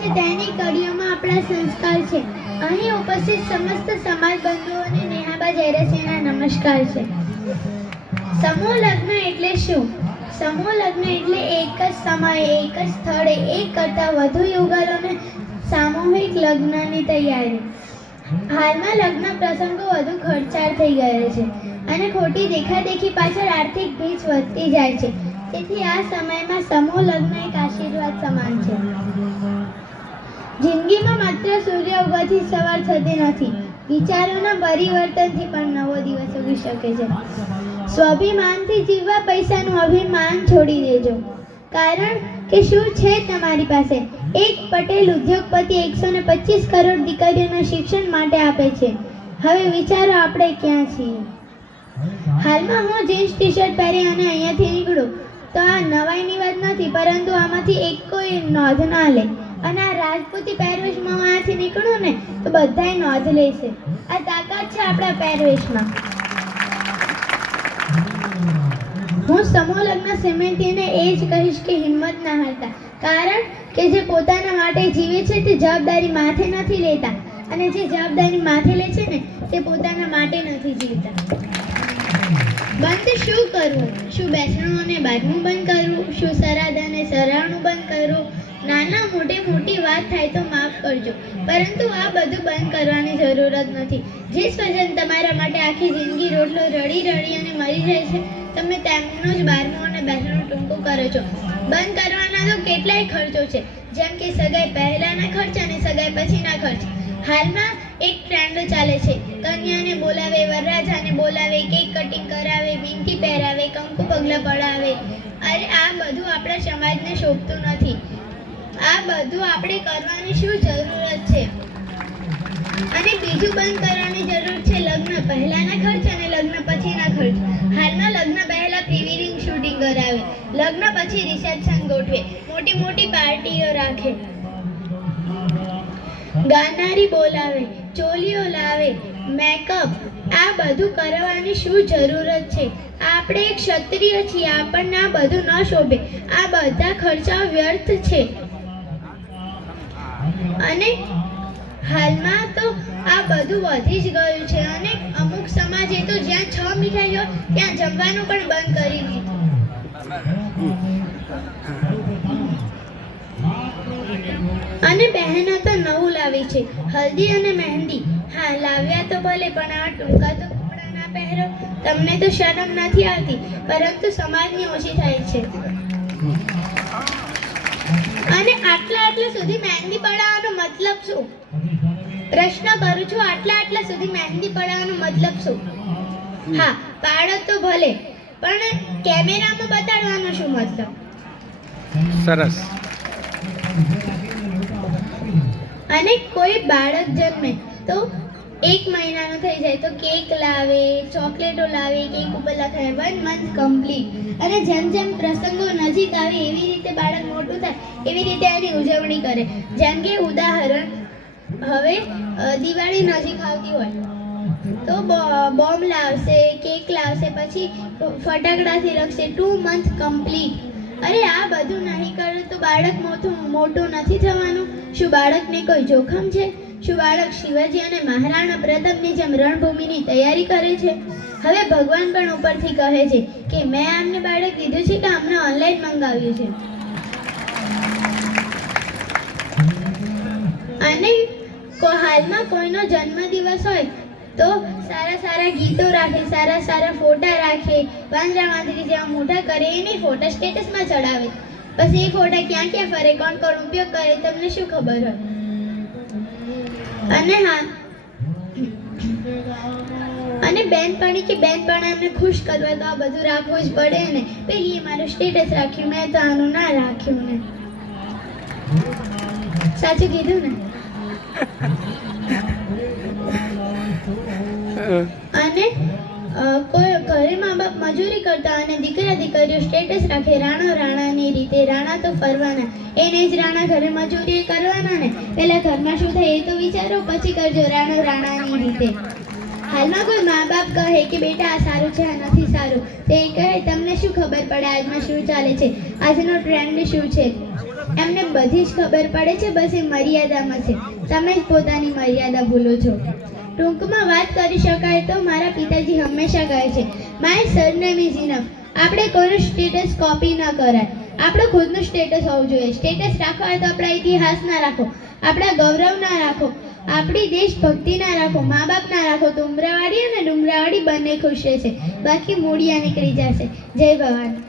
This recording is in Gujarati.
છે તેની કડીઓમાં આપણા સંસ્કાર છે. અહીં ઉપસ્થિત સમસ્ત સમાજ બંધુઓને નેહાબા જયરાસિંહના નમસ્કાર છે. સમૂહ લગ્ન એટલે શું? સમૂહ લગ્ન એટલે એક જ સમયે એક જ સ્થળે એક કરતાં વધુ યુગલોને સામૂહિક લગ્નની તૈયારી. હાલમાં લગ્ન પ્રસંગો વધુ ખર્ચાળ થઈ ગયા છે અને ખોટી દેખાદેખી પાછળ આર્થિક ભીંસ વધતી જાય છે. તેથી આ સમયમાં સમૂહ લગ્ન એક આશીર્વાદ સમાન છે. જિંદગીમાં માત્ર સૂર્ય ઉગવાથી સવાર થતી નથી. વિચારોના પરિવર્તનથી પણ નવો દિવસ ઉગી શકે છે. સ્વાભિમાનથી જીવવા પૈસાનું અભિમાન છોડી દેજો. કારણ કે શું છે તમારી પાસે? એક પટેલ ઉદ્યોગપતિ 125 કરોડ દીકરીઓના શિક્ષણ માટે આપે છે. હવે વિચારો આપણે ક્યાં છીએ? હાલમાં હું જીન્સ ટી શર્ટ પહેરી અને અહીંયાથી નીકળું તો આ નવાઈની વાત નથી, પરંતુ આમાંથી એક કોઈ નોંધ ના લે. અને આ રાજપૂતી પહેરવેશમાં હું અહીંયાથી નીકળું ને તો બધાય નોંધ લેશે. આ તાકાત છે આપણા પહેરવેશમાં. હું સમૂહ લગ્ન સમિતિને એ જ કહીશ કે હિંમત ના હારતા. કારણ કે જે પોતાના માટે જીવે છે તે જવાબદારી માથે નથી લેતા, અને જે જવાબદારી માથે લે છે ને તે પોતાના માટે નથી જીવતા. બંધ શું કરવું? શું બેસણું અને બારણું બંધ કરવું? શું સરાદ અને સરાહનું બંધ કરવું? નાના મોટી વાત થાય તો માફ કરજો, પરંતુ આ બધું બંધ કરવાની જરૂરત નથી. જે સ્વજન તમારા માટે આખી જિંદગી રોટલો રડી અને મરી જાય છે, તમે તેમનું જ બારણું અને બેસણું ટૂંકું કરો છો. બંધ કરવાના તો કેટલાય ખર્ચો છે, જેમ કે સગાઈ પહેલાના ખર્ચ અને સગાઈ પછીના ખર્ચ. હાલમાં એક ટ્રેન્ડ ચાલે છે, કન્યાને બોલાવે, વરરાજાને બોલાવે, કેક કટિંગ કરાવે, વીંટી પહેરાવે, કંકુ પગલા પડાવે. અરે આ બધું આપણા સમાજને શોભતું નથી. આ બધું આપણે કરવાની શું જરૂરત છે? અને બીજું બંધ કરવાની જરૂર છે લગ્ન પહેલાના ખર્ચ અને લગ્ન પછીના ખર્ચ. હાલમાં લગ્ન પહેલા પ્રી વેડિંગ શૂટિંગ કરાવે, લગ્ન પછી રિસેપ્શન ગોઠવે, મોટી પાર્ટીઓ રાખે, ગાનારી બોલાવે, ચોલીઓ લાવે, મેકઅપ. આ બધું કરવાની શું જરૂરત છે? આપણે એક ક્ષત્રિય છીએ, આપણને આ બધું ન શોભે. આ બધા ખર્ચાઓ વ્યર્થ છે. અને હાલમાં તો આ બધું વધી જ ગયું છે, અને અમુક સમાજે તો જ્યાં 6 મીઠાઈ હોય ત્યાં જમવાનું પણ બંધ કરી દીધું. અને બહેનો તો નવું લાવી છે, હલ્દી અને મહેંદી. હા, લાવ્યા તો ભલે, પણ આ ટૂંકા તો કપડાં ના પહેરો. તમને તો શરમ નથી આવતી, પરંતુ સમાજની ઓછી થાય છે. અને આટલા સુધી મહેંદી પડાવવાનો મતલબ શું? પ્રશ્ન કરું છું, આટલા સુધી મહેંદી પડાવવાનો મતલબ શું? હા, પાડો તો ભલે, પણ કેમેરામાં બતાડવાનો શું મતલબ? સરસ. અને કોઈ બાળક જન્મે તો 1 મહિનાનો થઈ જાય તો કેક લાવે, ચોકલેટો લાવે, કેક ઉપર લખાય 1 month complete. અને જેમ પ્રસંગો નજીક આવે એવી રીતે બાળક મોટું થાય, એવી રીતે એની ઉજવણી કરે. જેમ કે ઉદાહરણ, હવે દિવાળી નજીક આવતી હોય તો બોમ્બ લાવશે, કેક લાવશે, પછી ફટાકડાથી રખશે 2 month complete. અરે આ બધું નહીં કરે તો બાળક મોટું નથી થવાનું? શું બાળકને કોઈ જોખમ છે? શું બાળક શિવાજી અને મહારાણા પ્રતાપની જેમ રણભૂમિની તૈયારી કરે છે? હવે ભગવાન પણ ઉપરથી કહે છે કે મેં આમને બાળક દીધું છે કે અમને ઓનલાઈન મંગાવ્યું છે? અને હાલમાં કોઈનો જન્મદિવસ હોય તો સારા ગીતો રાખે, સારા ફોટા રાખે, વાંદરા વાંદરી જેવા મોટા કરે, એની ફોટા સ્ટેટસમાં ચડાવે. પછી એ ફોટા ક્યાં ફરે, કોણ ઉપયોગ કરે, તમને શું ખબર હોય? અને હા, અને બેનપણાને ખુશ કરવા તો આ બધું રાખવું જ પડે ને. પેલી મારું સ્ટેટસ રાખ્યું, મેં તો આનું ના રાખ્યું ને. સાચું કીધું ને? અને કોઈ ઘરે મા બાપ મજૂરી કરતા અને દીકરીઓ સ્ટેટસ રાખે રાણાની રીતે. રાણા તો ફરવાના, એને જ રાણા ઘરે મજૂરી કરવાના ને. પહેલા ઘરમાં શું થાય એ તો વિચારો, પછી કરજો રાણાની રીતે. હાલમાં કોઈ મા બાપ કહે કે બેટા આ સારું છે, આ નથી સારું, તો એ કહે તમને શું ખબર પડે આજમાં શું ચાલે છે, આજનો ટ્રેન્ડ શું છે? એમને બધી જ ખબર પડે છે, બસ એ મર્યાદામાં છે. તમે જ પોતાની મર્યાદા ભૂલો છો. ટૂંકમાં વાત કરી શકાય તો મારા પિતાજી હંમેશા કહે છે, માય સરનેમ ઇઝ ઇનફ. આપણે કોઈનું સ્ટેટસ કોપી ન કરાય. આપણું ખુદનું સ્ટેટસ હોવું જોઈએ. સ્ટેટસ રાખવા હોય તો આપણા ઇતિહાસ ના રાખો, આપણા ગૌરવ ના રાખો, આપણી દેશભક્તિ ના રાખો, મા બાપ ના રાખો. તો ઉમરાવાડી અને ડુમરાવાડી બંને ખુશ રહેશે, બાકી મૂળિયા નીકળી જશે. જય ભવાની.